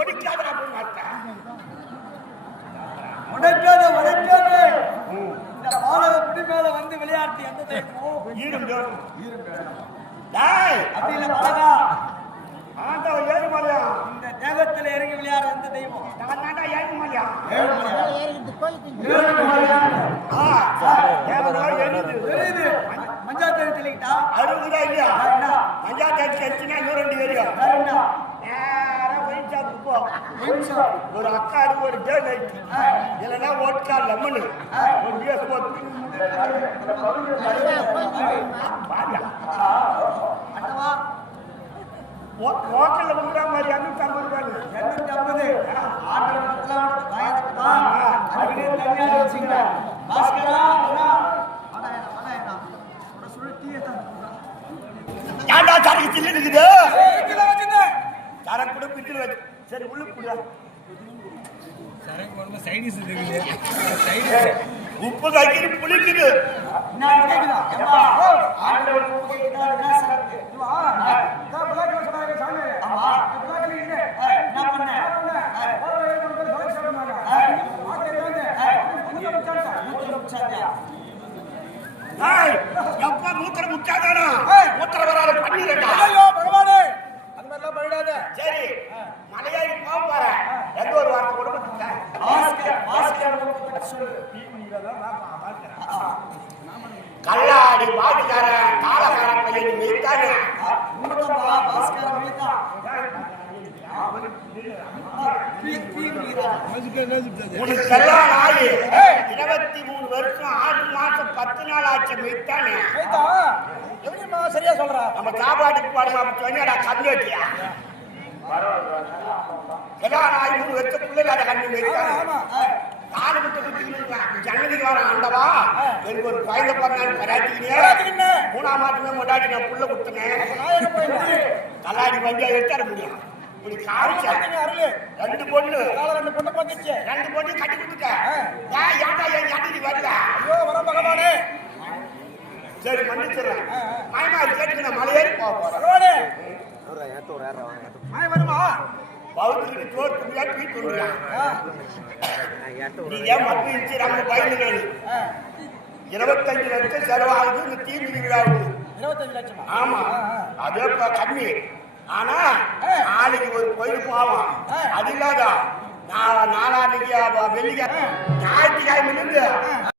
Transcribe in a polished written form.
ஒடிக்காத போய் மாட்டேன். உடைக்காத உடைக்காத இந்த மாணவ குடி மேல வந்து விளையாட்டு எந்த தெய்வம் ஈரும் வேணும். அப்படி இல்ல பழகா ஆண்டவன் ஏழுமலையா இந்த தேகத்துல இறங்கி விளையாடுற எந்த தெய்வம் நான் தாண்டா ஏழுமலையா தெரியுது மஞ்சா தேடி தெளிக்கிட்டா அறுபதா இல்லையா மஞ்சா தேடி கழிச்சுன்னா இன்னும் 2 ஏரியா நேரம் பயிற்சாக்கு போ. ஒரு அக்காடு ஒரு டே நைட்டு இல்லைன்னா ஓட்கா லெமனு ஒரு பிஎஸ் ஹோட்டல்ல முங்குற மாதிரி 250 ரூபாய் ஏன்டா சரக்கு சில்லு இருக்குது சரக்கு கூட பிடிச்சு வச்சு சரி உள்ளுக்கு கூட உப்பு கைக்கு புளிக்குது எப்ப மூத்திர முச்சாதானா மூத்திர வராத பண்ணிருக்கா பகவானே அந்த மாதிரிலாம் பண்ணிடாத சரி மலையாளி போக போறேன் எந்த ஒரு வார்த்தை கூட கல்லாடி பாட்டுக்காரன் காலக்காரன் பையன் மீட்டானே உனக்கெல்லாம் நாளு 23 வருஷம் 6 மாசம் 10 நாள் ஆச்சு மீட்டானே சரியா சொல்றா நம்ம சாப்பாட்டுக்கு பாடுமா சொன்னா கம்மி வச்சியா எல்லாம் 3 வருஷத்துக்குள்ள அதை கம்மி வைத்தாங்க காலு விட்டு குட்டிக்கலாம் ஜன்னதிக்கு வர ஆண்டவா எனக்கு ஒரு குழந்தை பிறந்தாலும் கராட்டிக்கினே 3ஆம் மாட்டுமே கொண்டாடி நான் புள்ள கொடுத்தேன் கல்லாடி வண்டியா எடுத்தாட முடியும் இப்படி காமிச்சா 2 பொண்ணு 2 பொண்ணு கட்டி கொடுத்துட்டேன் ஏன்டா என் ஜன்னதி வரல வர பகவானே சரி மன்னிச்சிடறேன் மாயமா கேட்டுக்கு நான் மலையேறி போக போறேன் வருமா பௌத்துக்கு தோற்று முடியாது வீட்டு நீ ஏன் மக்கள் இன்சூரன்ஸ் பயந்து 25 லட்சம் செலவாகுது இந்த தீமிதி விழாவுக்கு 25 லட்சம் ஆமா அதே கம்மி ஆனா நாளைக்கு ஒரு கோயில் போவோம் அது இல்லாத நான் 4 வெள்ளிக்கிழமை ஞாயிற்றுக்கிழமை